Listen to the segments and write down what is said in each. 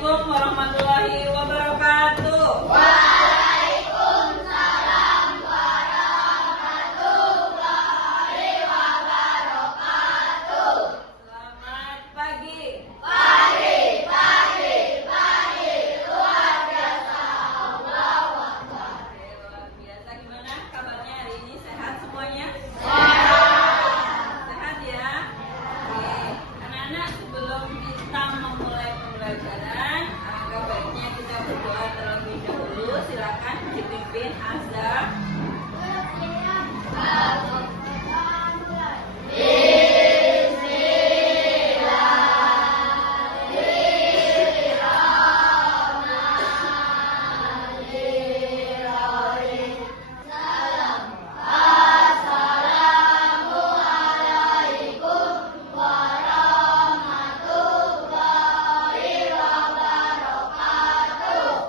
Assalamualaikum warahmatullahi wabarakatuh. Waalaikumsalam warahmatullahi wabarakatuh. Selamat pagi. Pagi, luar biasa. Allahu Akbar. Luar biasa. Gimana kabarnya hari ini? Sehat semuanya? Sehat ya? Oke. Anak-anak, sebelum kita memulai pembelajaran, alangkah baiknya kita berdoa terlebih dahulu. Silakan dipimpin azan.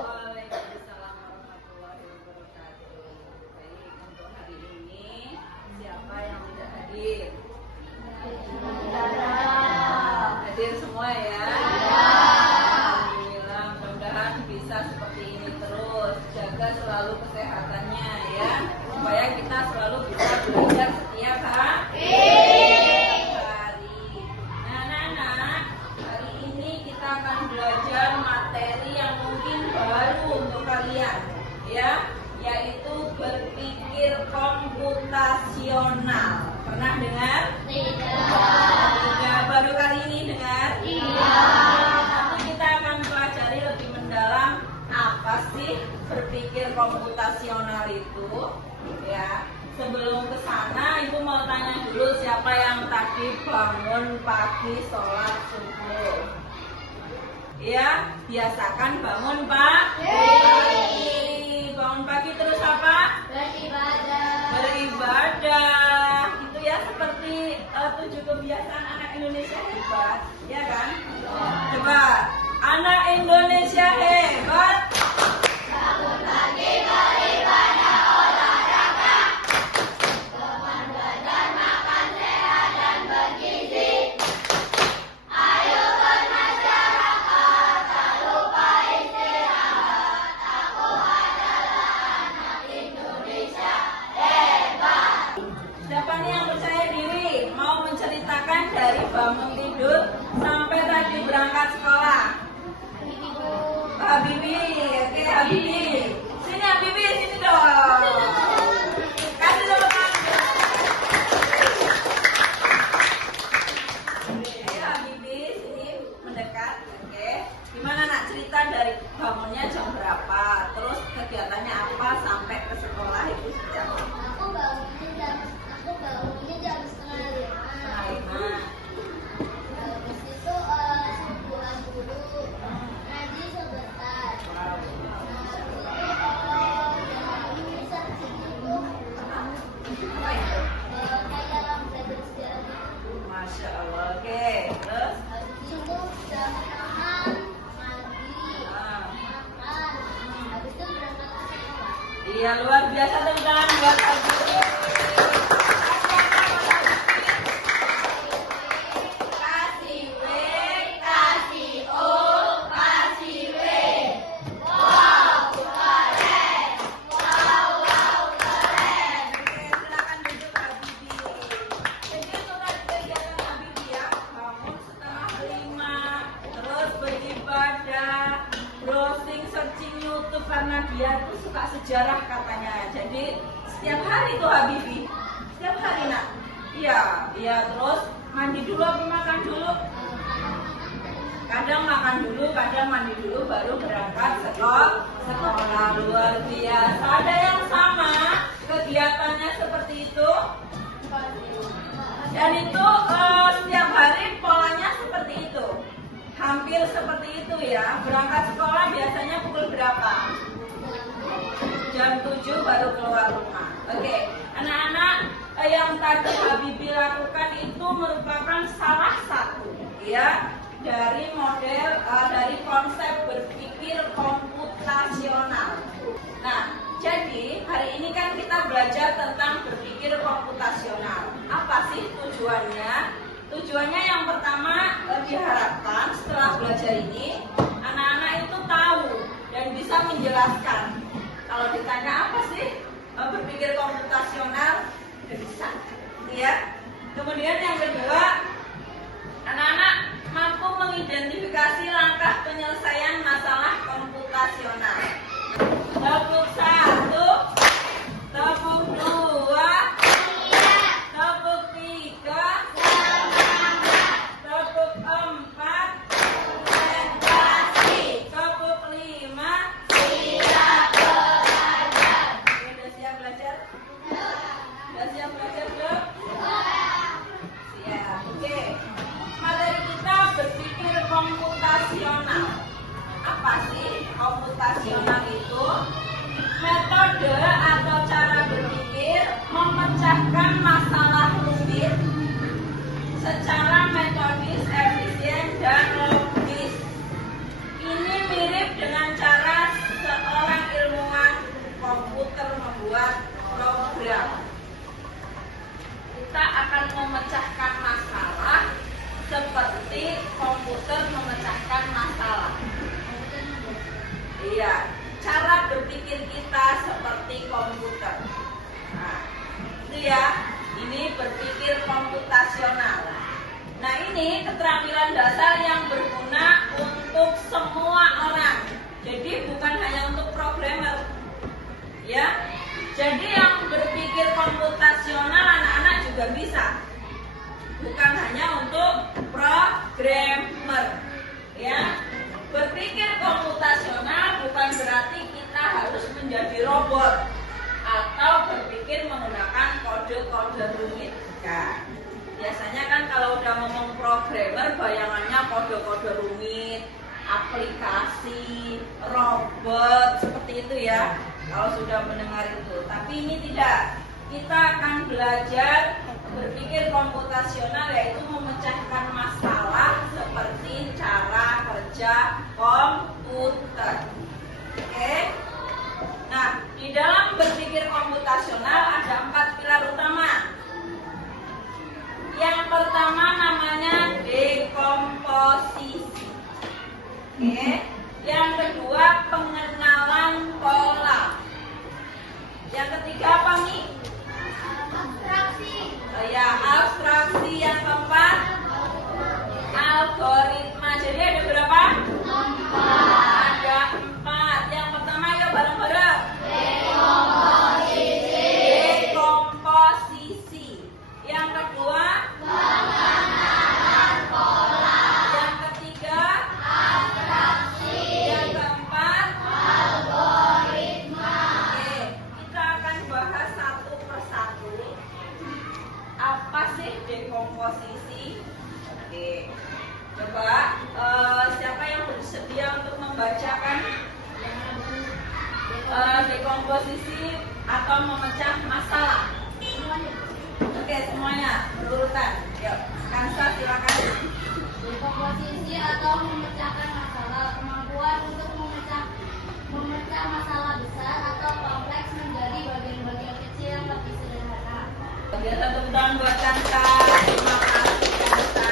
Waalaikumsalam warahmatullahi wabarakatuh. Baik, untuk hari ini siapa yang tidak hadir? Hadir semua ya. Alhamdulillah, mudah-mudahan bisa seperti ini terus. Jaga selalu kesehatannya ya, supaya kita selalu bisa belajar setiap hari. Nah, anak-anak, hari ini kita akan belajar materi yang mungkin baru untuk kalian ya, yaitu berpikir komputasional. Pernah dengar? Tidak. Baru kali ini dengar? Nanti kita akan pelajari lebih mendalam apa sih berpikir komputasional itu ya. Sebelum ke sana, ibu mau tanya dulu siapa yang tadi bangun pagi sholat subuh. Ya, biasakan bangun pagi. Bangun pagi terus apa? Beribadah. Itu ya seperti 7 kebiasaan anak Indonesia hebat, ya kan? Coba, anak Indonesia hebat. Bangun pagi beribadah, olahraga, teman badan, makan sehat dan bergizi. Ayo bermasyarakat, tak lupa istirahat. Aku adalah anak Indonesia hebat. Siapa nih yang percaya diri mau menceritakan dari bangun tidur sampai tadi berangkat sekolah? Habibi, oke Habibi. Sini Habibi, sini dong. Kasih tepuk tangan. Ayo Habibi, sini mendekat, oke. Gimana nak cerita dari bangunnya jam berapa? Terus kegiatannya apa sampai ke sekolah itu sejam Aku bangunnya jam 4:30. setengah 5. Habis itu subuhan dulu, ngaji sebentar. Ini searching itu kayak orang belajar sejarah gitu. Masya Allah, oke. Terus? Habis itu udah makan, mandi, Ah. makan. Habis itu berangkat ke sekolah. Iya, luar biasa teman-teman buat Habibi. Kasih W, Kasih O, kasih W. Wow, keren. Wow, keren. Oke, silakan duduk Habibi. Jadi itu tadi kegiatan Habibi ya, bangun setengah 5, terus beribadah, browsing, searching YouTube karena dia tuh suka sejarah katanya. Jadi setiap hari tuh Habibi, setiap hari nak. Iya, terus mandi dulu apa makan dulu? Kadang makan dulu, kadang mandi dulu, baru berangkat sekolah. Luar biasa. Ada yang sama kegiatannya seperti itu? Dan itu setiap hari polanya seperti itu. Hampir seperti itu ya. Berangkat sekolah biasanya pukul berapa? Jam 7 baru keluar rumah. Oke, anak-anak, yang tadi Habibi lakukan itu merupakan salah satu ya dari model dari konsep berpikir komputasional. Nah, jadi hari ini kan kita belajar tentang berpikir komputasional. Apa sih tujuannya? Tujuannya yang pertama diharapkan setelah belajar ini anak-anak menjelaskan. Kalau ditanya apa sih berpikir komputasional, bisa, ya. Kemudian yang kedua, anak-anak mampu mengidentifikasi langkah penyelesaian masalah komputasional. Tepuk 1, tepuk 2, tepuk 3, tepuk 4, tepuk 5. Sudah siap belajar? Sudah siap belajar, Dok? Siap. Oke. Materi kita berpikir komputasional. Apa sih komputasional itu? Metode atau cara berpikir memecahkan masalah rumit secara metodis, efisien, dan logis. Ini mirip dengan cara seorang ilmuwan komputer membuat program. Kita akan memecahkan masalah seperti komputer memecahkan masalah. Iya, cara berpikir kita seperti komputer. Nah, itu ya, ini berpikir komputasional. Nah, ini keterampilan dasar yang berguna untuk semua orang. Jadi bukan hanya untuk programmer. Ya. Jadi yang berpikir komputasional anak-anak juga bisa. Bukan hanya untuk programmer. Ya. Berpikir komputasional bukan berarti kita harus menjadi robot atau berpikir menggunakan kode-kode rumit. Nah, biasanya kan kalau udah ngomong programmer bayangannya kode-kode rumit, aplikasi, robot, seperti itu ya. Kalau sudah mendengar itu. Tapi ini tidak. Kita akan belajar berpikir komputasional, yaitu memecahkan masalah seperti cara kerja komputer. Oke. Nah, di dalam berpikir komputasional ada 4 pilar utama. Yang pertama namanya dekomposisi. Oke. Yang kedua pengenalan pola. Yang ketiga apa nih? Abstraksi. Ya, abstraksi. Yang keempat algoritma. Jadi ada berapa? 4. Ada 4. Yang pertama yuk bareng-bareng. Dekomposisi. Yang kedua Pengenalan pola. yang ketiga Abstraksi. yang keempat. Algoritma. Oke, kita akan bahas satu persatu. Apa sih dekomposisi? Oke, coba siapa yang bersedia untuk membacakan dekomposisi atau memecah masalah? Oke, semuanya berurutan. Yuk, Kansa silakan. Dekomposisi atau memecahkan masalah, kemampuan untuk memecah masalah besar atau kompleks menjadi bagian-bagian kecil yang lebih sederhana. Biasa tepuk tangan buat Kansa. Terima kasih Kansa.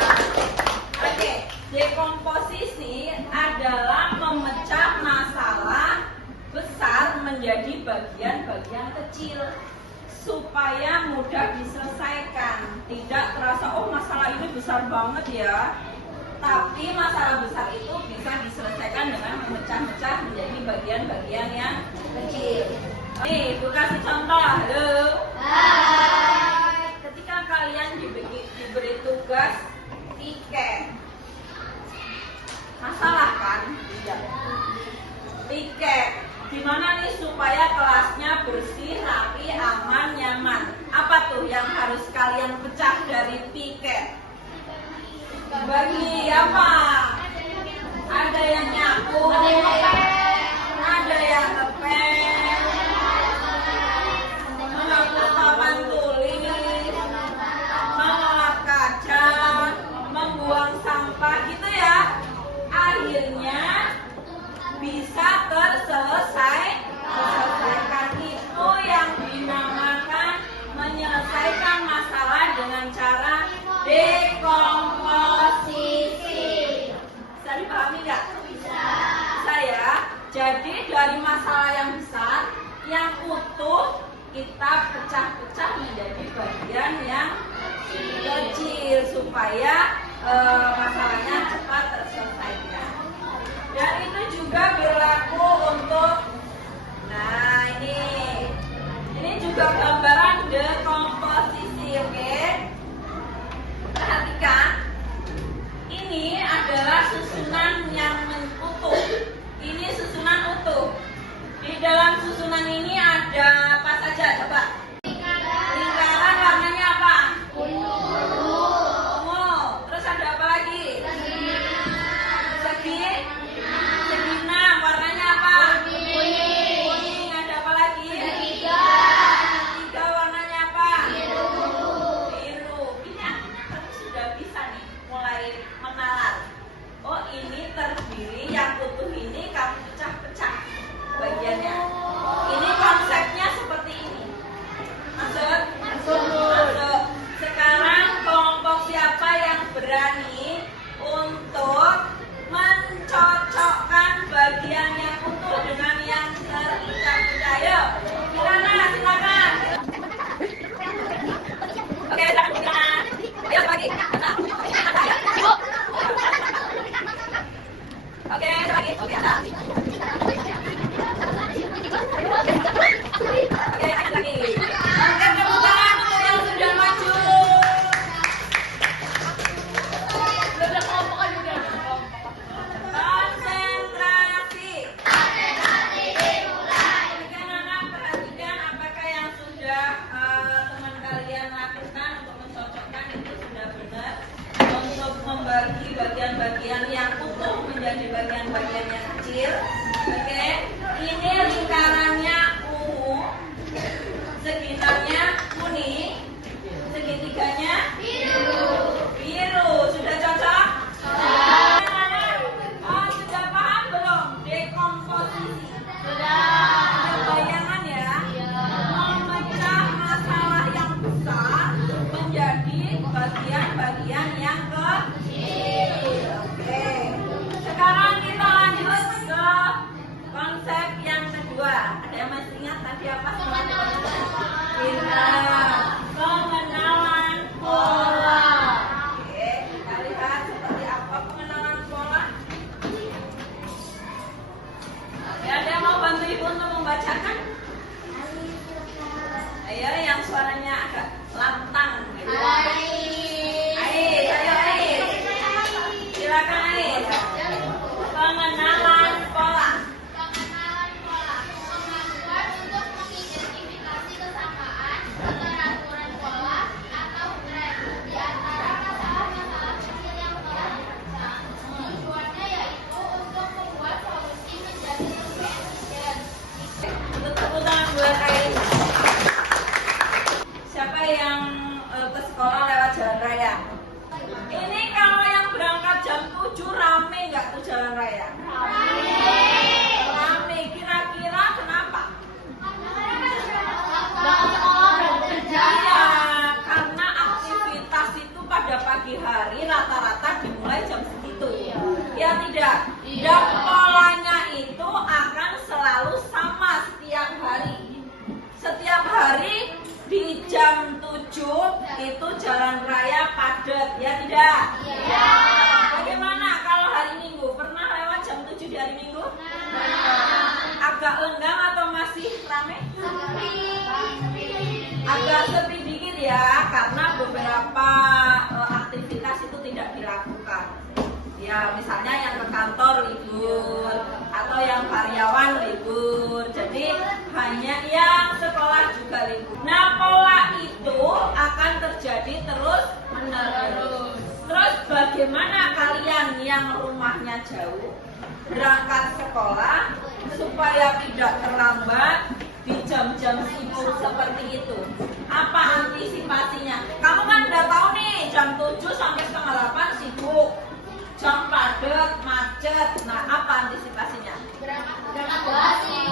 Oke, dekomposisi adalah memecah masalah besar menjadi bagian-bagian kecil supaya mudah diselesaikan. Tidak terasa, oh masalah ini besar banget ya. Tapi masalah besar itu bisa diselesaikan dengan memecah-mecah menjadi bagian-bagian yang kecil. Nih, gue kasih contoh. Halo. Hai. Ketika kalian diberi tugas tiket, masalah kan? Tidak. Tiket. Gimana nih supaya kelasnya bersih, rapi, aman, nyaman? Apa tuh yang harus kalian pecah dari tiket? Bagi apa? Ada yang nyapu, ada yang ngepel, menghapus papan tulis, mengolah kaca, membuang sampah gitu ya. Akhirnya bisa terselesaikan. Itu yang dinamakan menyelesaikan masalah dengan cara dekomposisi. Bisa dipahami nggak? Bisa ya. Jadi dari masalah kita pecah-pecah menjadi bagian yang kecil supaya masalahnya cepat terselesaikan. Dan itu juga berlaku untuk, nah ini juga gambaran dekomposisi, oke? Perhatikan, ini adalah susunan yang utuh. Ini susunan utuh. Di dalam susunan ini ada apa saja? Coba. Lingkaran warnanya apa? Ungu. Terus ada apa lagi? Segi 6. Warnanya apa? Kuning. Ada apa lagi? Segitiga warnanya apa? Biru. Ini anak-anak sudah bisa nih mulai menalar. Oh, ini terdiri, yang utuh ini kamu pecah-pecah bagiannya. Ini konsepnya seperti ini. Masuk? Masuk. Sekarang kelompok siapa yang berani untuk mencocokkan bagian yang utuh dengan yang terpecah-pecah? Ayo, Kirana, silakan. Oke, silakan Kirana. Ayo bagi. Oke, lagi. Oke, ada. Oke, lagi. Angkat tepuk tangan untuk yang sudah maju. Sudah kelompok juga. Konsentrasi. Anak-anak perhatikan apakah yang sudah teman kalian lakukan untuk mencocokkan itu sudah benar, untuk membagi bagian-bagian yang utuh menjadi bagian-bagian yang kecil. Oke, ini lingkarannya ungu, sekitarnya kuning, segitiganya biru. Sudah cocok? Sudah paham belum dekomposisi? Sudah. Ada bayangan ya? Memecah masalah yang besar menjadi bagian-bagian yang kecil. Oke. Sekarang kita lanjut ke konsep yang kedua. Ada yang masih ingat tadi apa? Pengenalan pola. Oke, kita lihat seperti apa pengenalan pola. Oke, ada yang mau bantu ibu untuk membacakan? Ayo, yang suaranya agak lantang gitu. Ais, ayo Ais. Silakan Ais. Pengenalan pola. Kemampuan untuk mengidentifikasi kesamaan, keteraturan pola, atau tren di antara masalah-masalah kecil yang telah dipecah. Tujuannya yaitu untuk membuat solusi menjadi lebih efisien. Untuk tepuk tangan buat Ais. Siapa yang ke sekolah lewat jalan raya? Ini kalau yang berangkat jam 7 rame nggak tuh jalan raya? Rame. Kira-kira kenapa? Iya, karena aktivitas itu pada pagi hari rata-rata dimulai jam segitu. Ya tidak? Dan polanya itu akan selalu sama setiap hari. Setiap hari di jam 7 itu jalan raya padat, ya tidak? Iya. Bagaimana kalau hari Minggu? Pernah lewat jam 7 di hari Minggu? Agak lenggang atau masih ramai? Agak sepi dikit ya, karena beberapa aktivitas itu tidak dilakukan. Ya, misalnya yang ke kantor libur atau yang karyawan libur. Jadi hanya yang sekolah juga libur. Nah, pola itu akan terjadi terus menerus. Terus bagaimana kalian yang rumahnya jauh berangkat sekolah supaya tidak terlambat di jam-jam sibuk seperti itu? Apa antisipasinya? Kamu kan udah tahu nih, jam 7 sampai setengah 8 sibuk, jam padat, macet. Nah, apa antisipasinya?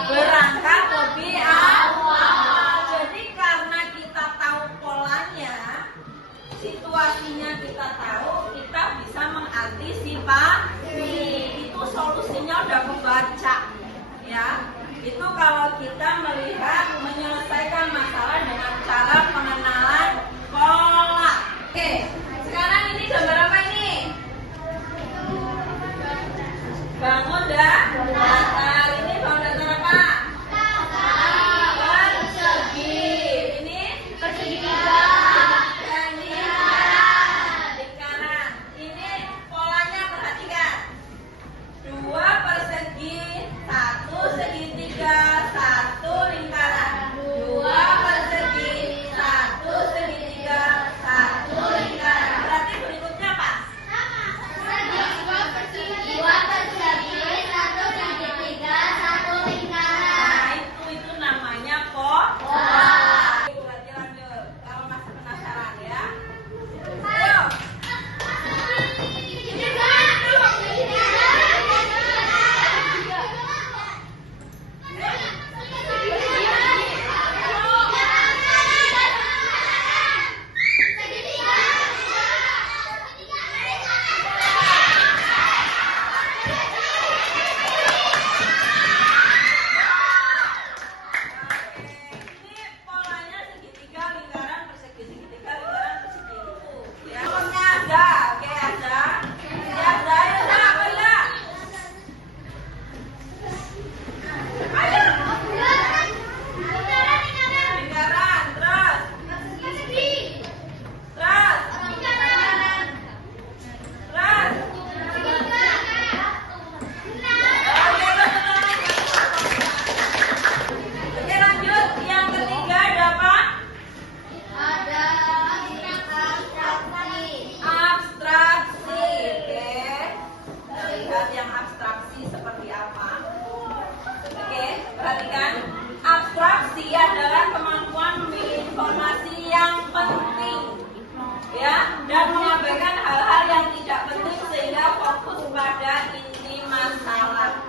Berangkat lebih awal. Jadi karena kita tahu polanya, situasinya kita tahu, kita bisa mengantisipasi. Itu solusinya udah kebaca, ya. Itu kalau kita melihat menyelesaikan masalah dengan cara pengenalan pola. Oke, sekarang ini gambar apa ini? Bangun dah. Datar. Ini bangun datar apa? Persegi. Ini persegi tiga. Dan ini lingkaran. Ini polanya perhatikan. 2 persegi, 1 segitiga, 1 lingkaran. 2 persegi, 1 segitiga, 1 lingkaran. Berarti berikutnya apa? Nah, itu namanya pola. Berarti lanjut. Kalau masih penasaran ya. Ayo. Ini polanya segitiga, lingkaran, persegi, segitiga, lingkaran, persegi. Ya, pokoknya ada. Oke, ada. Ya, ada. Ayo, dah, Bella. Ayo. Lingkaran, terus. Terus. Terus. Oke, lanjut. Yang ketiga ada apa? Abstraksi. Oke. Kita lihat yang abstraksi seperti apa. Oke, perhatikan. Abstraksi adalah kemampuan memilih informasi yang penting, ya, dan mengabaikan hal-hal yang tidak penting sehingga fokus pada inti masalah.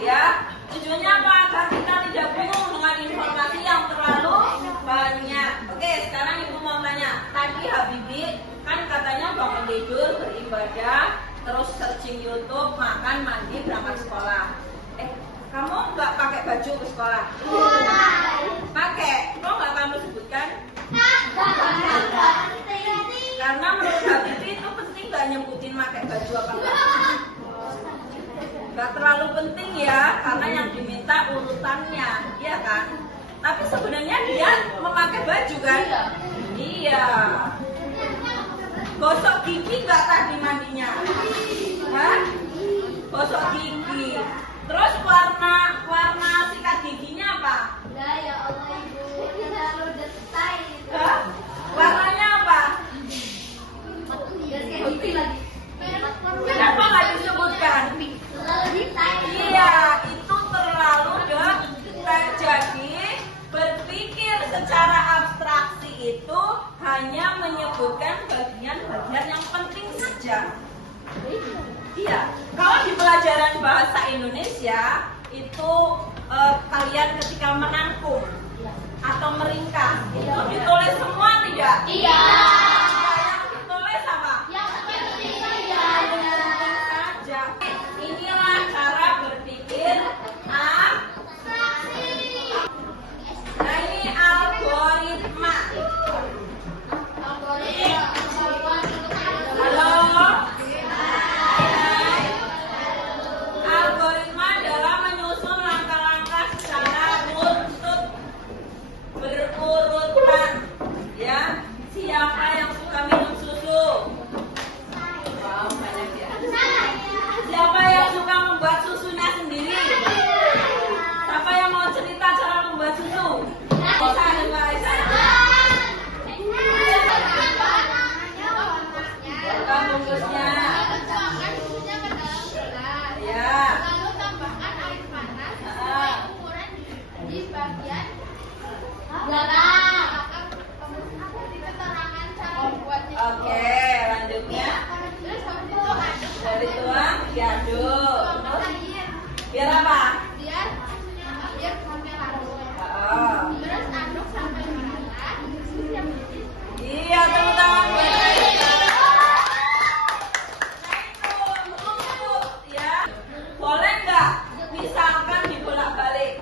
Ya, tujuannya apa? Agar kita tidak bingung dengan informasi yang terlalu banyak. Oke, sekarang ibu mau tanya. Tadi Habibi kan katanya bangun tidur, beribadah, terus searching YouTube, makan, mandi, berangkat sekolah. Kamu nggak pakai baju ke sekolah? Pakai. Kok nggak kamu sebutkan? Karena menurut Habibi itu penting nggak nyebutin pakai baju apa enggak? Nggak terlalu penting ya, karena yang diminta urutannya, iya kan? Tapi sebenarnya dia memakai baju kan? Iya. Gosok gigi nggak tadi mandinya? Hah? Gosok gigi. Terus warna sikat giginya apa? Hah? Warnanya apa? Kenapa nggak disebutkan? Iya, itu terlalu detail. Jadi berpikir secara abstraksi itu hanya menyebutkan bagian-bagian yang penting saja. Iya, kalau di pelajaran bahasa Indonesia itu kalian ketika menangkum atau meringkas itu ditulis semua tidak? Iya. Yang ditulis apa? Yang penting saja. Inilah cara berpikir Nah, ini algoritma. Halo. Algoritma adalah menyusun langkah-langkah secara runtut, berurutan. Ya, siapa yang suka minum susu? Wow, banyak ya. Siapa yang suka membuat susunya sendiri? Siapa yang mau cerita cara membuat susu? Bisa dengar Aisyah? Bukan bungkusnya. Ya. Lalu tambahkan air panas sesuai ukuran di bagian belakang. Di keterangan cara membuatnya. Oke, lanjutnya. Terus habis itu aduk Dari tuang diaduk. tambah air. Biar apa? Biar sampai larut. Terus aduk sampai merata. Iya, tepuk tangan buat Aisyah. Ya, boleh nggak misalkan dibolak-balik?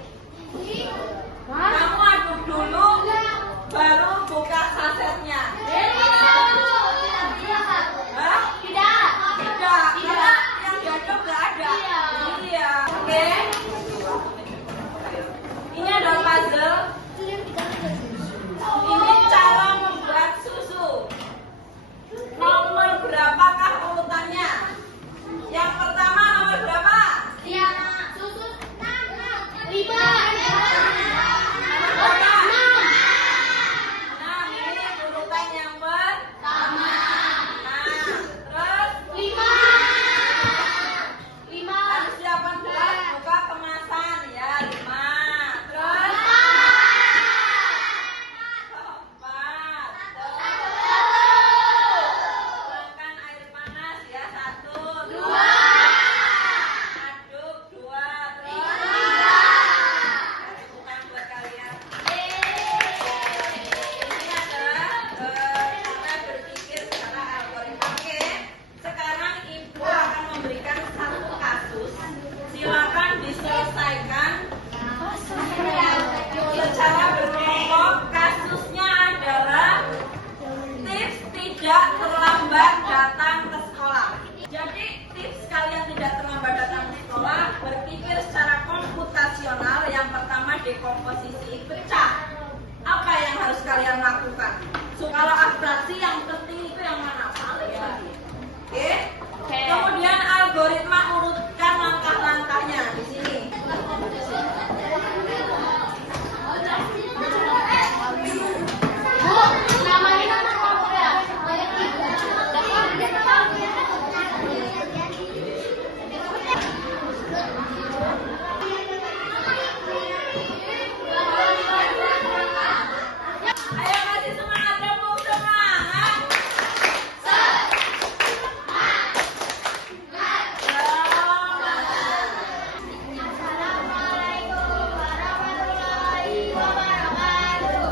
lakukan. So, kalau abstraksi yang penting itu yang mana? Paling penting. Oke. Kemudian algoritma urutkan langkah-langkahnya di sini. Ayo kasih semangat, tepuk semangat. Assalamualaikum warahmatullahi wabarakatuh.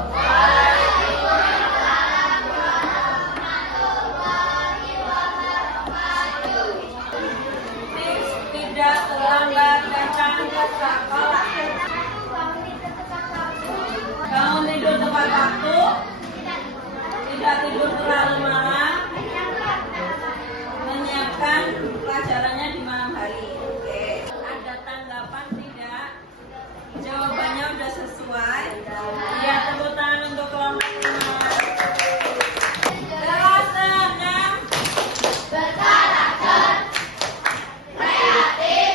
Tips tidak terlambat datang ke sekolah. Bangun tidur tepat waktu, tidak tidur terlalu malam, menyiapkan pelajarannya di malam hari. Oke. Ada tanggapan tidak? Jawabannya udah sesuai. Ya, tepuk tangan untuk kelompok 5. Kelas 6. Berkarakter, kreatif,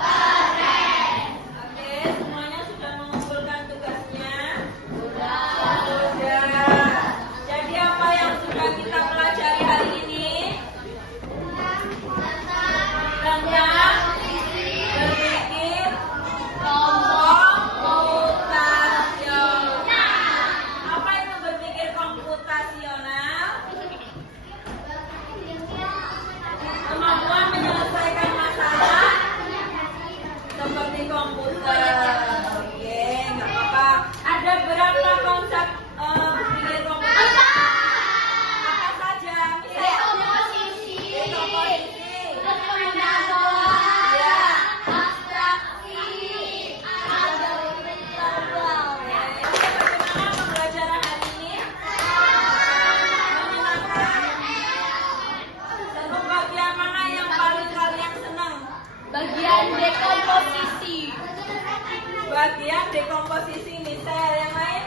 keren. Oke, semuanya sudah mengumpulkan tugasnya? Sudah. Jadi apa yang sudah kita pelajari hari ini? Tentang berpikir komputasional. Apa itu berpikir komputasional? Kemampuan menyelesaikan masalah seperti komputer. Oke, nggak apa-apa. Ada berapa konsep berpikir komputer? Apa saja? Dekomposisi, Dekomposisi. penggunaan pola, Ya. abstraksi, algoritma. Bagaimana pembelajaran hari ini? Menyenangkan? Tentu bagian mana yang paling kalian senang? Bagian dekomposisi. Bagian dekomposisi misal yang lain?